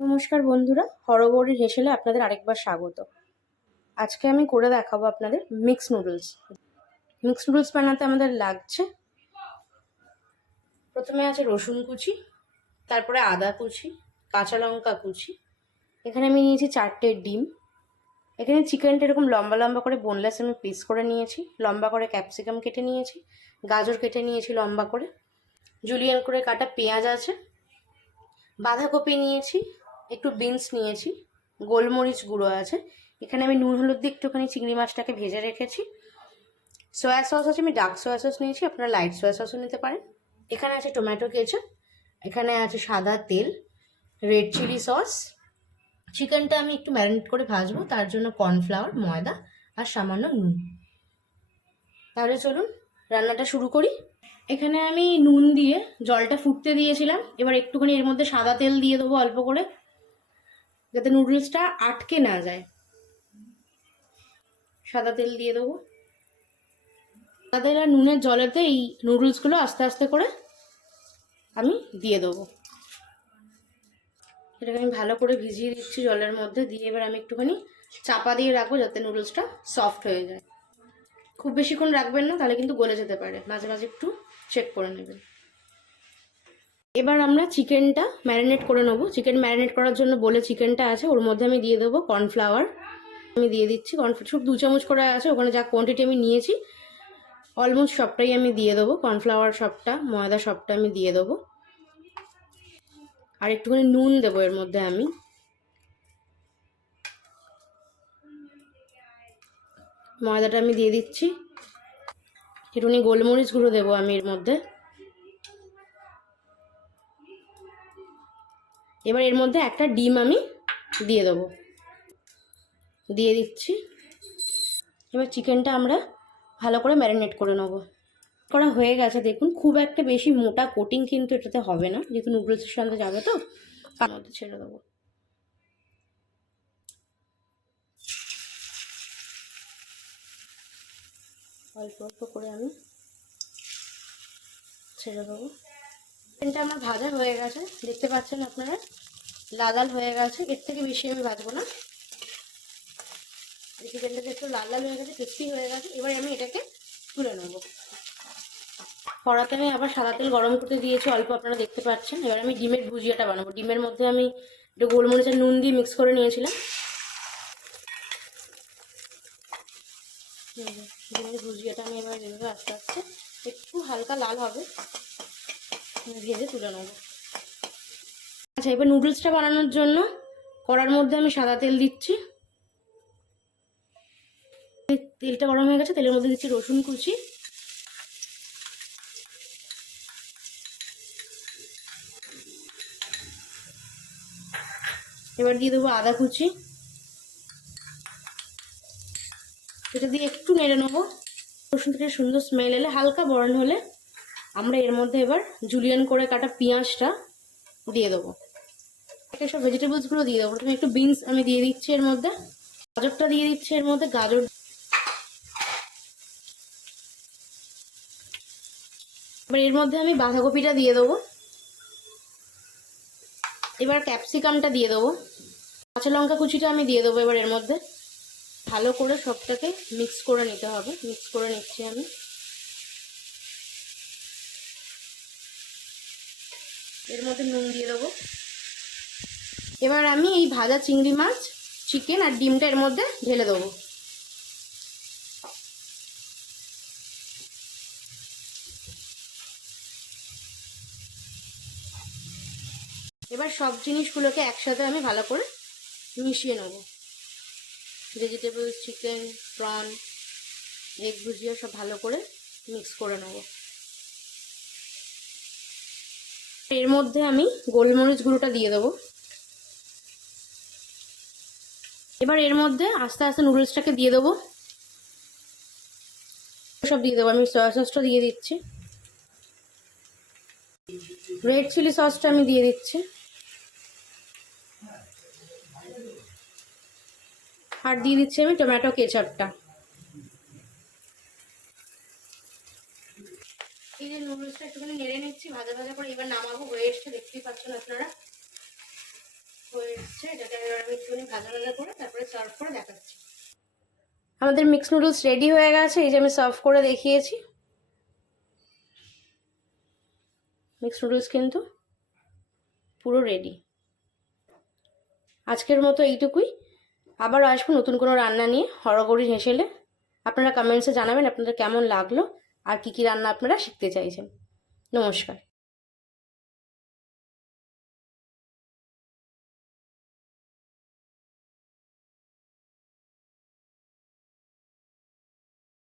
নমস্কার বন্ধুরা, হরগৌরীর হেসেলে আপনাদের আরেকবার স্বাগত। আজকে আমি করে দেখাবো আপনাদের মিক্স নুডলস। মিক্স নুডলস বানাতে আমাদের লাগছে, প্রথমে আছে রসুন কুচি, তারপরে আদা কুচি, কাঁচা লঙ্কা কুচি, এখানে আমি নিয়েছি 4টে ডিম, এখানে চিকেনটা এরকম লম্বা লম্বা করে বোনলেস আমি পিস করে নিয়েছি, লম্বা করে ক্যাপসিকাম কেটে নিয়েছি, গাজর কেটে নিয়েছি লম্বা করে, জুলিয়ান করে কাটা পেঁয়াজ আছে, বাঁধাকপি নিয়েছি, একটু বিনস নিয়েছি, গোলমরিচ গুঁড়ো আছে, এখানে আমি নুন হলুদ দিয়ে একটুখানি চিংড়ি মাছটাকে ভেজে রেখেছি, সয়া সস আছে, আমি ডার্ক সয়া সস নিয়েছি, আপনারা লাইট সয়া সসও নিতে পারেন, এখানে আছে টমেটো কেচাপ, এখানে আছে সাদা তেল, রেড চিলি সস, চিকেনটা আমি একটু ম্যারিনেট করে ভাজবো, তার জন্য কর্নফ্লাওয়ার, ময়দা আর সামান্য নুন। তাহলে চলুন রান্নাটা শুরু করি। এখানে আমি নুন দিয়ে জলটা ফুটতে দিয়েছিলাম, এবার একটুখানি এর মধ্যে সাদা তেল দিয়ে দেবো অল্প করে, যাতে নুডলসটা আটকে না যায়। সাদা তেল দিয়ে দেবো, সাদা তেল আর নুনের জলেতে এই নুডলসগুলো আস্তে আস্তে করে আমি দিয়ে দেবো। এটাকে আমি ভালো করে ভিজিয়ে দিচ্ছি জলের মধ্যে দিয়ে, এবার আমি একটুখানি চাপা দিয়ে রাখবো যাতে নুডলসটা সফট হয়ে যায়। খুব বেশিক্ষণ রাখবেন না, তাহলে কিন্তু গলে যেতে পারে, মাঝে মাঝে একটু চেক করে নেবেন। এবার আমরা চিকেনটা ম্যারিনেট করে নেবো। চিকেন ম্যারিনেট করার জন্য বলে চিকেনটা আছে, ওর মধ্যে আমি দিয়ে দেবো কর্নফ্লাওয়ার, আমি দিয়ে দিচ্ছি কর্নফ্লাওয়ার, সব 2 চামচ করে আছে, ওখানে যা কোয়ান্টিটি আমি নিয়েছি অলমোস্ট সবটাই আমি দিয়ে দেবো, কর্নফ্লাওয়ার সবটা, ময়দা সবটা আমি দিয়ে দেবো, আর একটুখানি নুন দেবো এর মধ্যে আমি, ময়দাটা আমি দিয়ে দিচ্ছি, একটুখানি গোলমরিচ গুঁড়ো দেবো আমি এর মধ্যে, এবার এর মধ্যে একটা ডিম আমি দিয়ে দেবো, দিয়ে দিচ্ছি। এবার চিকেনটা আমরা ভালো করে ম্যারিনেট করে নেবো। করা হয়ে গেছে দেখুন, খুব একটা বেশি মোটা কোটিং কিন্তু এটাতে হবে না, যেহেতু নুডলসের সঙ্গে যাবে, তো তার মধ্যে ছেড়ে দেবো। অল্প অল্প করে আমি ছেড়ে দেবো। চিকেনটা আমার ভাজা হয়ে গেছে, দেখতে পাচ্ছেন আপনারা, লাল লাল হয়ে গেছে, এর থেকে বেশি আমি ভাজবো না। চিকেনটা একটু লাল লাল হয়ে গেছে, টেস্টি হয়ে গেছে, এবার আমি এটাকে তুলে নেবো। কড়াতে আমি আবার সাদা তেল গরম করতে দিয়েছি অল্প, আপনারা দেখতে পাচ্ছেন। এবার আমি ডিমের ভুজিয়াটা বানাবো। ডিমের মধ্যে আমি একটু গোলমরিচের নুন দিয়ে মিক্স করে নিয়েছিলাম। ডিমের ভুজিয়াটা আমি এবার এভাবে আস্তে আস্তে একটু হালকা লাল হবে ভেজে তুলে নেবো। আচ্ছা, এবার নুডলসটা বানানোর জন্য কড়ার মধ্যে আমি সাদা তেল দিচ্ছি, তেলটা গরম হয়ে গেছে, তেলের মধ্যে দিচ্ছি রসুন কুচি, এবার দিয়ে দেবো আদা কুচি, এটা দিয়ে একটু নেড়ে নেবো। রসুন থেকে সুন্দর স্মেল এলে, হালকা বরণ হলে আমরা এর মধ্যে এবার জুলিয়ান করে কাটা পেঁয়াজটা দিয়ে দেবো, একটা সব ভেজিটেবলসগুলো দিয়ে দেবো। প্রথমে একটু বিনস আমি দিয়ে দিচ্ছি এর মধ্যে, গাজরটা দিয়ে দিচ্ছি এর মধ্যে, গাজর, এবার এর মধ্যে আমি বাঁধাকপিটা দিয়ে দেবো, এবার ক্যাপসিকামটা দিয়ে দেবো, কাঁচা লঙ্কা কুচিটা আমি দিয়ে দেবো। এবার এর মধ্যে ভালো করে সবটাকে মিক্স করে নিতে হবে, মিক্স করে নিচ্ছি আমি। এর মধ্যে নুন দিয়ে দেবো। এবার আমি এই ভাজা চিংড়ি মাছ, চিকেন আর ডিমটা এর মধ্যে ঢেলে দেবো। এবার সব জিনিসগুলোকে একসাথে আমি ভালো করে মিশিয়ে নেব। ভেজিটেবলস, চিকেন, প্রন, এগ ভুজিয়া সব ভালো করে মিক্স করে নেব। এর মধ্যে আমি গোলমরিচ গুঁড়োটা দিয়ে দেবো। এবার এর মধ্যে আস্তে আস্তে নুডলসটাকে দিয়ে দেবো, সব দিয়ে দেবো। আমি সয়া সসটা দিয়ে দিচ্ছি, রেড চিলি সসটা আমি দিয়ে দিচ্ছি, আর দিয়ে দিচ্ছি আমি টমেটো কেচাপটা। এই যে নুডলসটা একটুখানি নেড়ে নিচ্ছি ভাজা ভাজা করে, এবার নামাবো, হয়ে এসছে, দেখতেই পাচ্ছেন আপনারা, হয়ে এসছে, এটাকে এবার আমি একটুখানি ভাজা ভাজা করে তারপরে সার্ভ করে দেখাচ্ছি। আমাদের মিক্স নুডলস রেডি হয়ে গেছে, এই যে আমি সার্ভ করে দেখিয়েছি। মিক্স নুডলস কিন্তু পুরো রেডি। আজকের মতো এইটুকুই, আবার আসবো নতুন কোনো রান্না নিয়ে হরগৌরী হেসেলে। আপনারা কমেন্টসে জানাবেন আপনাদের কেমন লাগলো আর কি কি রান্না আপনারা শিখতে চাইছেন। নমস্কার।